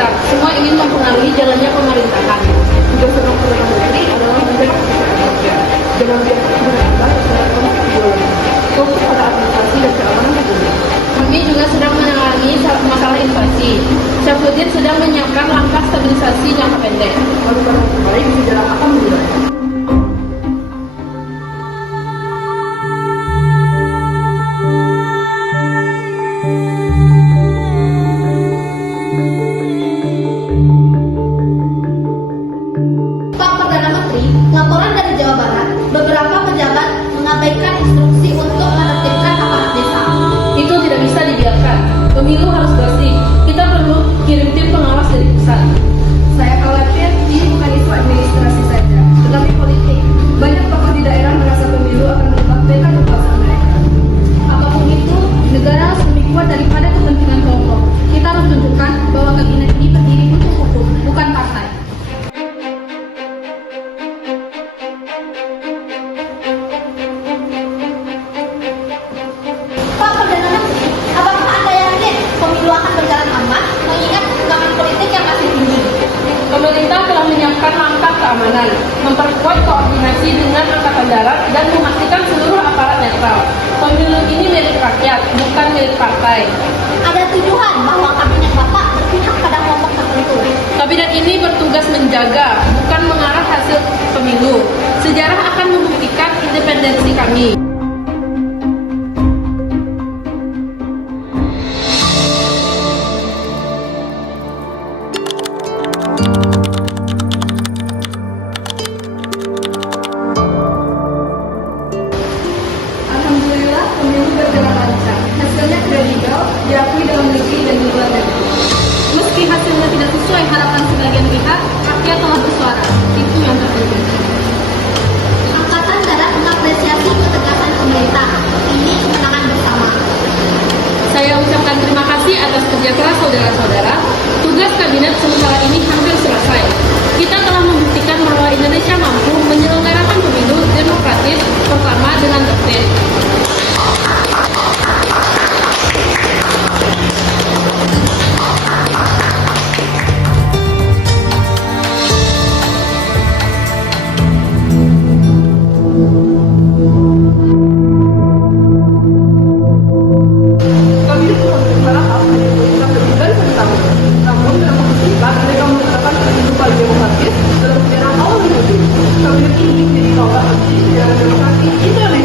mendesak. Semua ingin mempengaruhi jalannya pemerintahan. Tugas seorang Perdana Menteri adalah menjaga kesehatan rakyat. Jangan biarkan kebenaran terhadap ideologi. Fokus pada administrasi dan keamanan publik. Kami juga sedang menangani masalah inflasi. Syafruddin sedang menyiapkan langkah stabilisasi jangka pendek. Lalu barang terbaik sejarah akan mulai. Pak Perdana Menteri, laporan dari Jawa Barat, beberapa pejabat mengabaikan instruksi untuk menertibkan aparat desa. Itu tidak bisa dibiarkan. Pemilu harus bersih. Kita perlu kirim tim pengawas dari pusat. Saya khawatir ini bukan isu administrasi saja, tetapi politik. Banyak tokoh di daerah merasa pemilu akan merubah peta kekuasaan mereka. Apapun itu, negara harus lebih kuat daripada kepentingan kelompok. Kita harus tunjukkan bahwa kabinet ini berdiri untuk hukum, bukan partai. Pak Perdana Menteri, apakah Anda yakin pemilu akan berjalan aman mengingat ketegangan politik yang masih tinggi? Pemerintah telah menyiapkan langkah keamanan, memperkuat koordinasi dengan Angkatan Darat, dan memastikan seluruh aparat netral. Pemilu ini milik rakyat, bukan milik partai. Ada tuduhan bahwa kabinet Bapak berpihak pada kelompok tertentu. Kabinet ini bertugas menjaga, bukan mengarah hasil pemilu. Sejarah akan membuktikan independensi kami. Alhamdulillah, pemilu berjalan lancar. Hasilnya kredibel, diakui dalam negeri dan di luar negeri. Meski hasilnya tidak sesuai harapan sebagian pihak, rakyat telah bersuara. Itu yang terpenting. Angkatan Darat mengapresiasi ketegasan pemerintah. Ini kemenangan bersama. Saya ucapkan terima kasih atas kerja keras saudara-saudara. Tugas kabinet sementara ini hampir selesai. Kita telah membuktikan bahwa Indonesia mampu menyelenggarakan pemilu demokratis pertama dengan tertib. Kami telah berharap hanya berusaha lebih dari 1 tahun. Namun dalam keputusan mereka menggunakan pemilu paling demokratis dalam sejarah awal Republik. Kabinet ini menjadi kawal bagi sejarah demokrasi Indonesia.